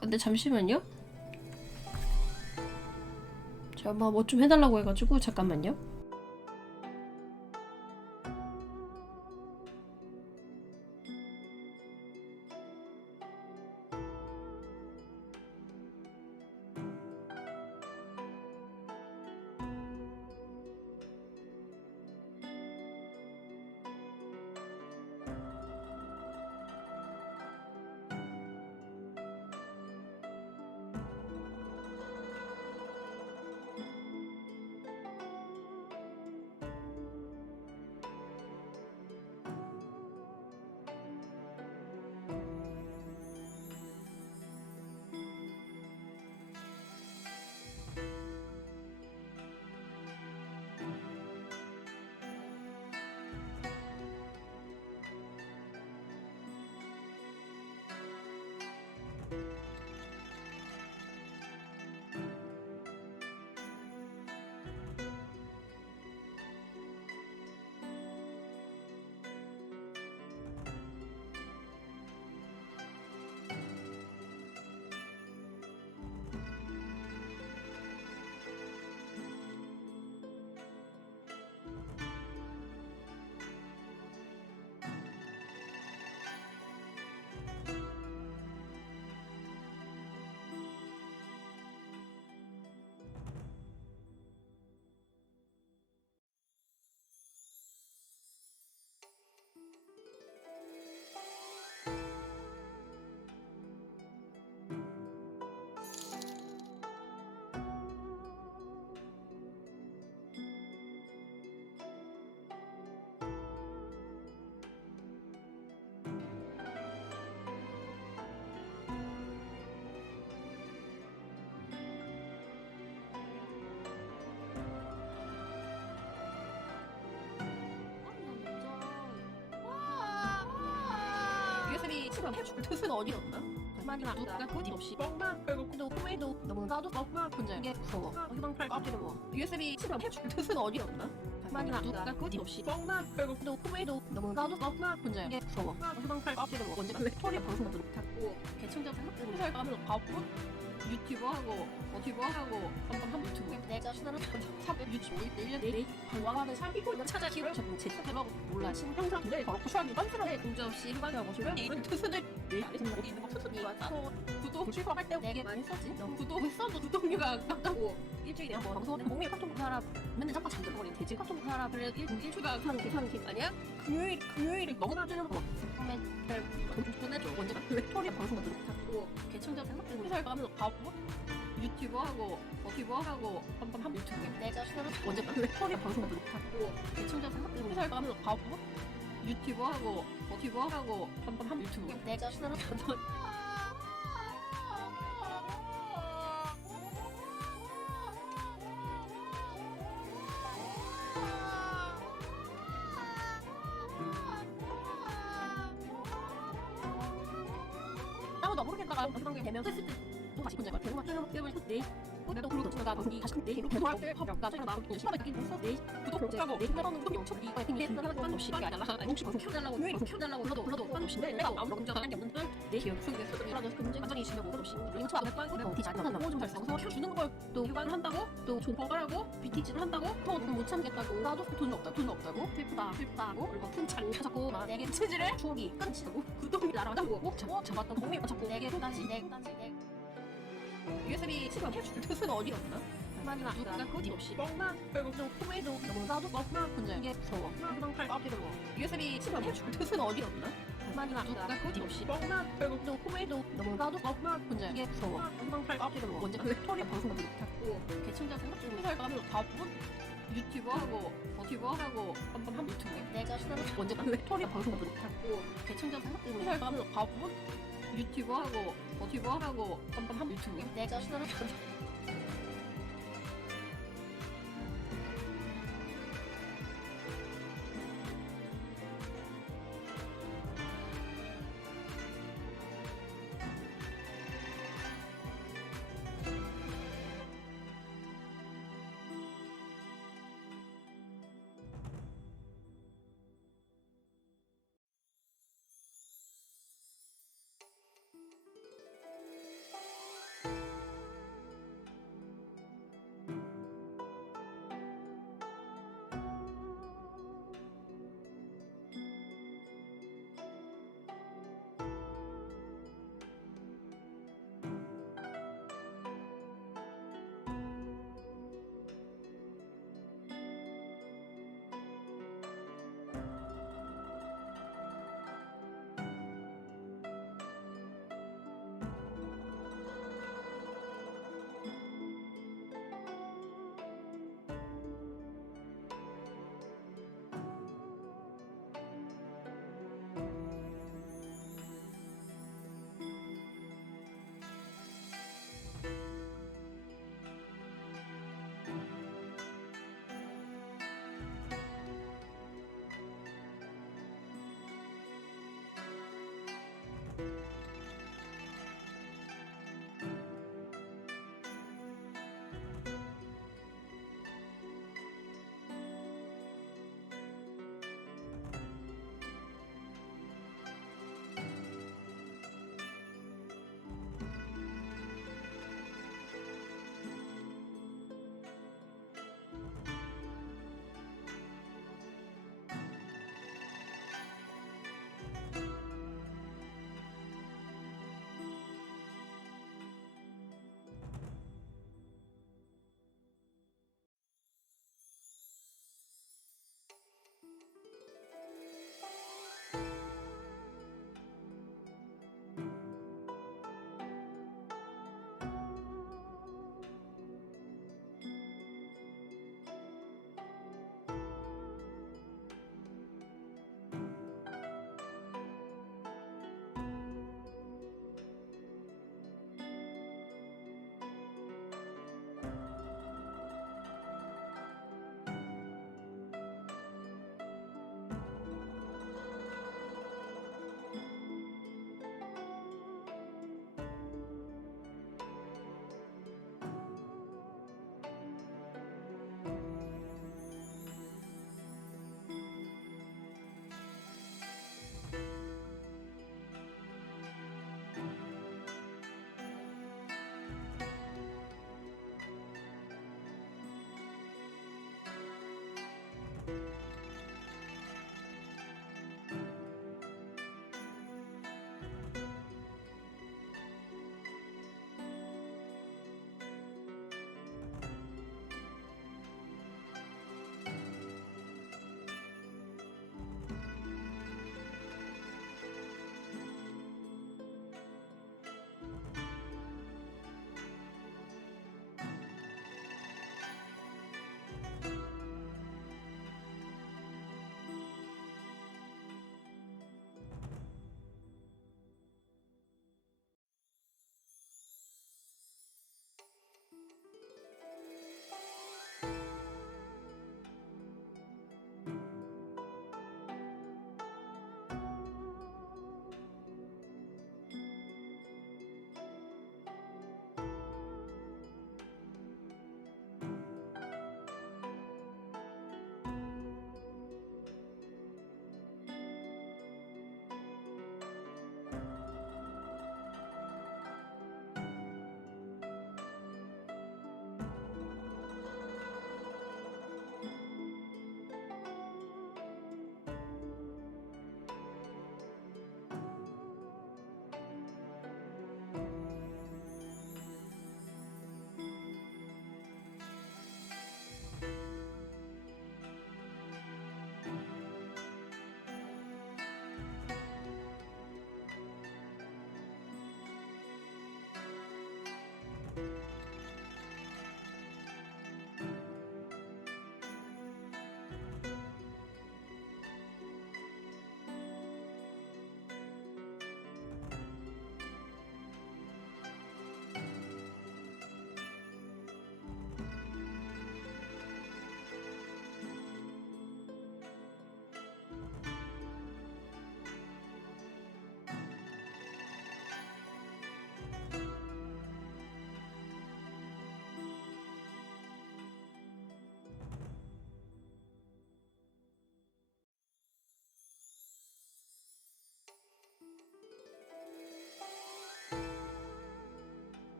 근데 잠시만요. 저 엄마 뭐 좀 해달라고 해가지고 잠깐만요. USB 시간 해줄 뜻은 어디였나? 만이나 누가 고집 없이 뻥만 빼고도 후회도 너무 나도 뻥만 혼자 이게 무서워. 희망팔 깜짝이야. USB 시간 해줄 뜻은 어디였나? 만이나 누가 고집 없이 뻥만 빼고도 후회도 너무 나도 뻥만 혼자 이게 무서워. 희망팔 깜짝이야. 언제 갈래? 토리 방송도 못하고 개청자 생각도 회사에 가면 바쁘 유튜버하고 버티버하고 한 유튜브 내가 신나는 샵 유튜브 1년 내내 관광하는 샵이고 있는 찾아 기를 전문 제 대박 몰라 신평상 노래 더럽고 수학이 빤스러워 문제 없이 휴방하고 싶으면 이런 투수들 내 알겠습니다. 여기 있는 거 투수니 와서 구독 취소할 때 되게 많이 썼지. 너무 구독했어도 구독료가 아깝다고 일주일에 한번 방송에 공개 카톡 하라 맨날 잠깐 잠들어버린 돼지 카톡 하라 그래 일주일가 하는 게 아니야? 금요일에 너무나 주는 거 처음에 보내줘. 언제 토리 방송도 못하고 개청자 생각도 회사에 가면 바보 유튜버하고 버티버하고 한 유튜브 내가 신나는 언제 토리 방송도 못하고 개청자 생각도 회사에 가면 바보 유튜버하고 버티버하고 한 유튜브 내가 신나는 아무도 모르겠다가 방송이 되면 했을 때 다시 혼자 계속 맞추는 게임을 내 내가 그러고 지나가 거기 다시 내 계속 계속 할때 밥값 제가 나도 그냥 심하게 느끼는 있어 내 구독 못하고 내 생각하는 구독이 엄청 이거 생긴 게 하나도 없이 이게 아니라 혹시 방송 켜달라고 방송 켜달라고 불러도 상관없이 내가 아무런 문제가 한 게 없는데 내 기억 속에 서들이라도 문제 완전히 심해 보고 없이 이거 차 안에 빠고 어디 잘 나가나 뭐좀 발사서 켜주는 걸 또 휴관을 한다고 또 존버가라고 BTG를 한다고 또못 참겠다고 나도 돈 없다고 슬프다고 버튼 잘 자꾸 내게 체질에 추억이 끊치고 구독이 날아가고 잡았던 몸이 자꾸 내게 또다시 USB 시간 해줄 뜻은 어디였나? 만이나 누가 고집 없이 뻥만 빼고도 후회도 너무 나도 뻥만 혼자 이게 무서워. 희망팔 깜짝이야. USB 시간 해줄 뜻은 어디였나? 만이나 누가 고집 없이 뻥만 빼고도 후회도 너무 나도 뻥만 혼자 이게 무서워. 희망팔 깜짝이야. 언제 토리 방송도 못하고 개청자 생각도 회사에 가면 바쁜 유튜버하고 버티버하고 한 유튜브 내가 신나는 언제 토리 방송도 못하고 개청자 생각도 회사에 가면 바쁜 유튜버하고 버티버하고 한 유튜브 내가 신나는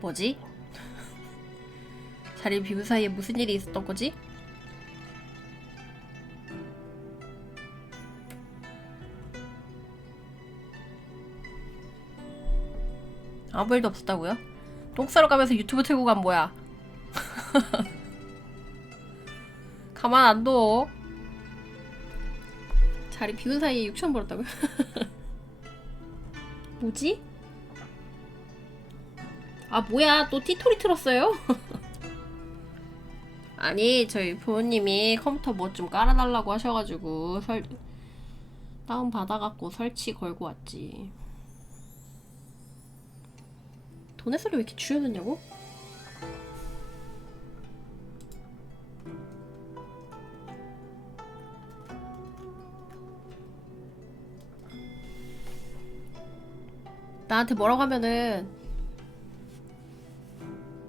뭐지? 자리 비운 사이에 무슨 일이 있었던 거지? 아무 일도 없었다고요? 똥 싸러 가면서 유튜브 틀고 간 뭐야? 가만 안 둬. 자리 비운 사이에 6천 벌었다고요? 뭐지? 아 뭐야 또 티토리 틀었어요? 아니 저희 부모님이 컴퓨터 뭐 좀 깔아달라고 하셔가지고 다운 받아갖고 설치 걸고 왔지. 돈의 소리 왜 이렇게 줄여놓냐고? 나한테 뭐라고 하면은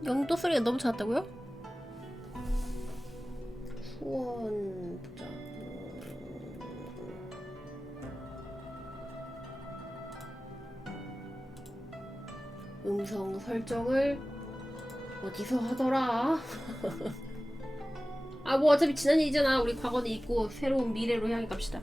영도 소리가 너무 작았다고요? 후원 보자. 음성 설정을 어디서 하더라? 아 뭐 어차피 지난 일이잖아. 우리 과거는 잊고 새로운 미래로 향해 갑시다.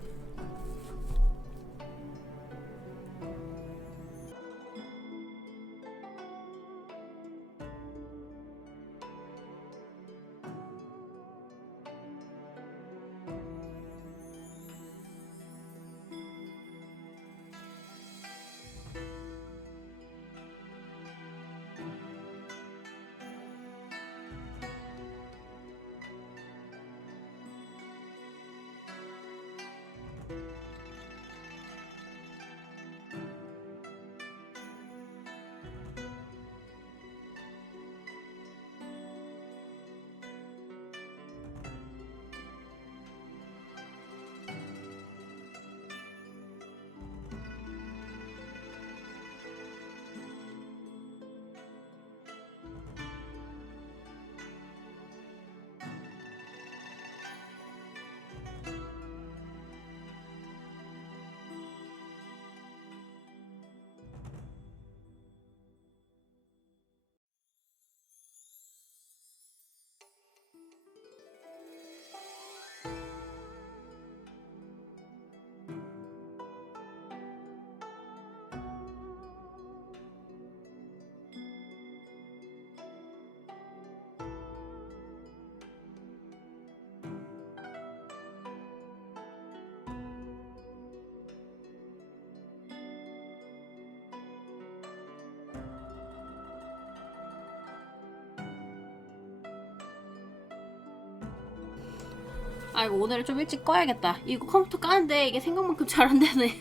아이고 오늘은 좀 일찍 꺼야겠다. 이거 컴퓨터 까는데 이게 생각만큼 잘 안 되네.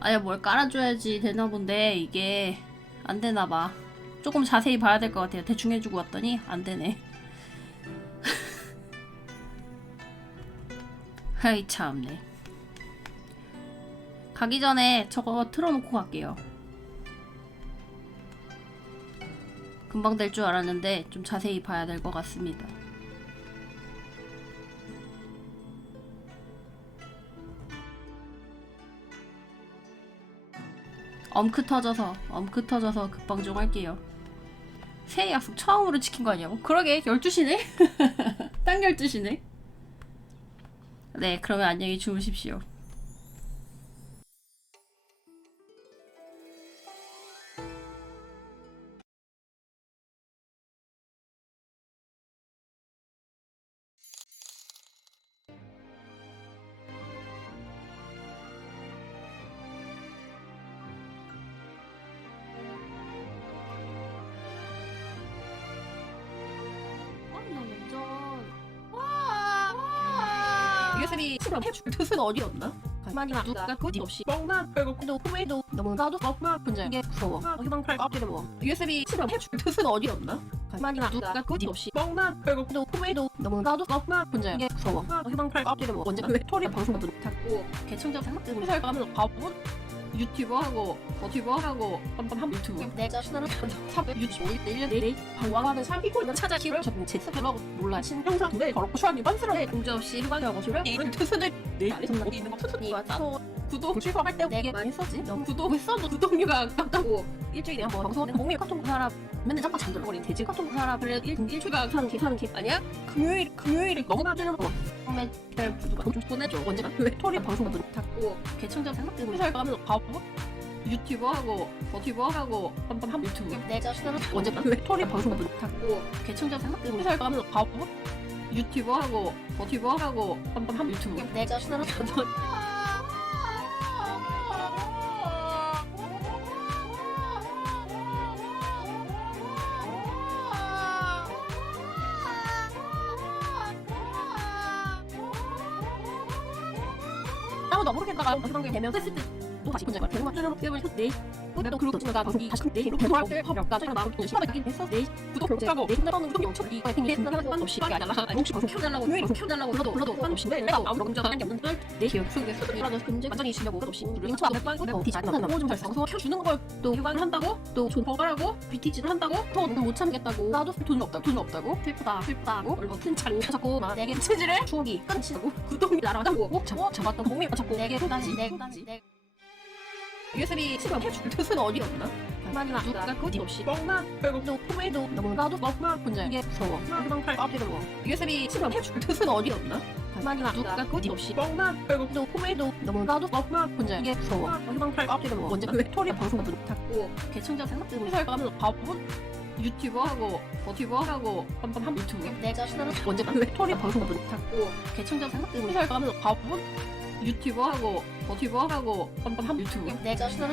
아야 뭘 깔아줘야지 되나 본데 이게 안 되나 봐. 조금 자세히 봐야 될 것 같아요. 대충 해주고 왔더니 안 되네. 아이 참네. 가기 전에 저거 틀어놓고 갈게요. 금방 될 줄 알았는데 좀 자세히 봐야 될 것 같습니다. 엄크 터져서 급방 좀 할게요. 새해 약속 처음으로 지킨 거 아니야? 그러게 12시네? 딱 12시네? 네, 그러면 안녕히 주무십시오. USB 수럼 해줄 뜻은 어디였나? 가만히나 누가 거짓 없이 뻥만 빼고 근데 후회도 너무 나도 뻥만 근데 이게 무서워. 희망팔 깜짝이야 뭐 USB 수럼 해줄 뜻은 어디였나? 가만히나 누가 끝이 없이 뻥만 배고프도 후회도 너무 나도 뻥만 혼자 이게 무서워 희망팔 껍질을 먹어 언제나 토리 방송도 자꾸 개청자 생각 때문에 살가면 바보 유튜버하고 버튜버하고 뻔뻔한 유튜브 내 자신은 365일 내일 방황하는 삶이고 찾아 길을 접은 제 스스로라고 몰라 신평상 내 걸었고 추하니 빤스러워 문제 없이 휴관하고 주려 이런 투수들 내 안에 정말 있는 거 투수니가 따로 구독 취소할 때 내게 많이 썼지 너 구독했어도 구독료가 아깝다고 일주일에 한번 방송하는 공미 카톡 사람 맨날 잠깐 잠들어버린 돼지 카톡 사람 그래 일주일간 사는 게 아니야? 금요일에 너무나 찔러먹어 처음에 기다려 구독 좀 보내줘 언제나 왜 토리 방송도 자꾸 개청자 생각 때문에 살가면 바보 유튜버하고 버튜버하고 뻔뻔한 유튜브 내 자신은 언제나 왜 토리 방송도 자꾸 개청자 생각 때문에 살가면 바보 유튜버하고 버튜버하고 뻔뻔한 유튜브 내 자신은 너무 모르겠다가 그런 게 되면 했을 때또 다시 문제가 되는 것 같아요. 내 내가 그러고 내가 다시 내 대화할 때 나중에 나도 시험을 듣긴 했어. 내 구독 결제하고 내 혼자서는 구독 영청 이거에 생기는 없이 안 날라. 혹시 방송 켜달라고 켜달라고 불러도 상관없이 내가 아무런 문제가 한 게 없는데 내 기억 속에 스스로라도 문제 완전히 쉬려고 없이 링크 안 했고 디자인 하나 좀 잘 써서 켜주는 걸 또 휴관을 한다고 또 버거라고 BTG를 한다고 또 못 참겠다고 나도 돈 없다고 슬프다고 얼마튼 자꾸 막 내게 체질에 추억이 끊치고 구독이 날아가고 꼭 잡았던 몸이 자꾸 내게 쏟아지 USB 시간 해줄 뜻은 어디 없나? 가만히나 누가 끝이 없이 뻥만 배고프도 후회도 너무 나도 뻥만 혼자 이게 무서워 희망팔 껍질을 먹어 USB 시간 해줄 뜻은 어디 없나? 가만히나 누가 끝이 없이 뻥만 배고프도 후회도 너무 나도 뻥만 혼자 이게 무서워 희망팔 껍질을 먹어 언제나 왜 토리 방송도 자꾸 개청자 생각 때문에 살가면 바보 유튜버하고 버튜버하고 뻔뻔한 유튜브 내 자신은 언제나 왜 토리 방송도 자꾸 개청자 생각 때문에 살가면 바보 유튜버하고 버튜버하고 뻔뻔한 유튜브 내 자신은